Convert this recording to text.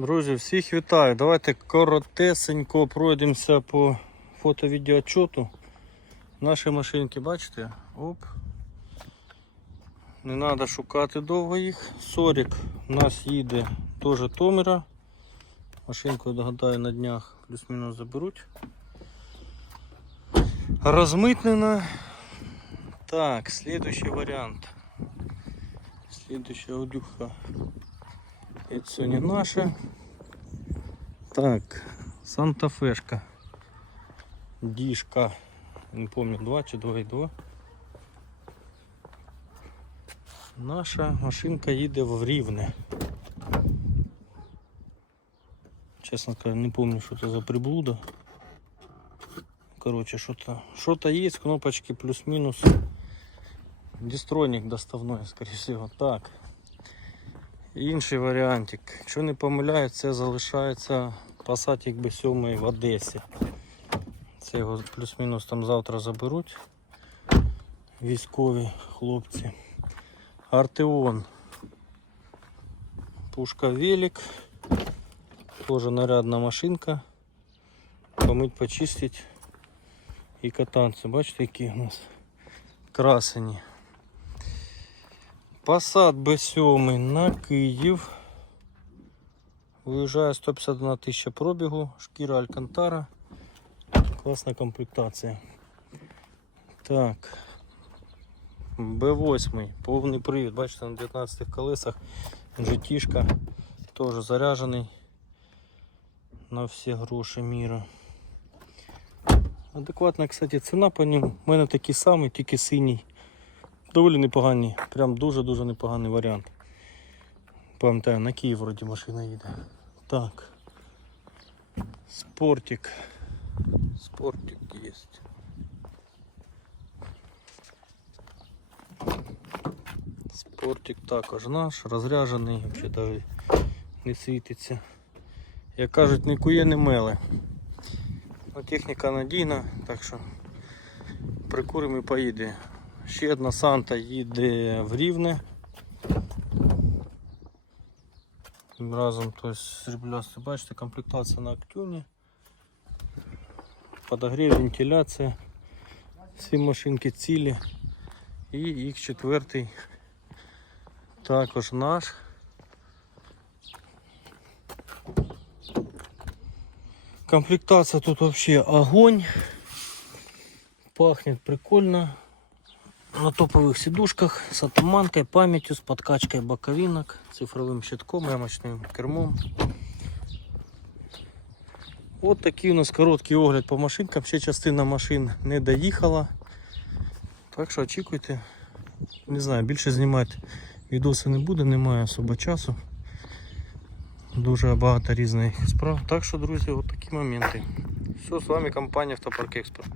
Друзі, всіх вітаю. Давайте коротесенько пройдемося по фото-відеоотчету. Наші машинки, бачите? Оп. Не треба шукати довго їх. Сорік у нас їде теж Томера. Машинку, догадаю, на днях плюс-мінус заберуть. Розмитнена. Так, следующий вариант. Следующая аудюха. Это все не наше. Так, Санта-Фешка. Дишка. Не помню, 2 чи 2,2. Наша машинка їде в Рівне. Чесно кажу, не помню, що це за приблуда. Короче, что-то что-то есть, кнопочки плюс-минус. Дистроник доставной, скоріше всього. Так. Інший варіантик. Якщо не помиляю, це залишається Passat би 7 в Одесі. Це його плюс-мінус там завтра заберуть. Військові хлопці. Артеон. Пушка велик. Тоже нарядна машинка. Помить, почистить і кататися. Бачите, які у нас красені. Passat B7 на Київ. Виїжджає 151 тисяча пробігу, шкіра Алькантара. Класна комплектація. Так. Б8, повний привід, бачите, на 19 колесах GT-шка, теж заряджений на всі гроші міра. Адекватна, кстати, ціна по ньому. У мене такий самий, тільки синій. Доволі непоганий, прям дуже-дуже непоганий варіант. Пам'ятаю, на Київ вроді машина їде. Так. Спортик. Спортик є. Спортик також наш, розряджений, взагалі навіть не світиться. Як кажуть, не кує, не меле. Ну, техніка надійна, так що прикуримо і поїде. Ще одна Санта їде в Рівне. Разом тобто, сріблясти, бачите, комплектація на актюні. Подогрів, вентиляція. Всі машинки цілі. І їх четвертий також наш. Комплектація тут вообще огонь. Пахнет прикольно На топовых сидушках с атаманкой, памятью, с подкачкой боковинок, цифровым щитком, рамочным кермом. От такий у нас короткий огляд по машинкам. Ще частина машин не доїхала. Так що очікуйте. Не знаю, більше знімати відоси не буде, немає особо часу. Дуже багато різних справ. Так що, друзі, от такі моменти. Все, з вами компанія Автопарк Експорт.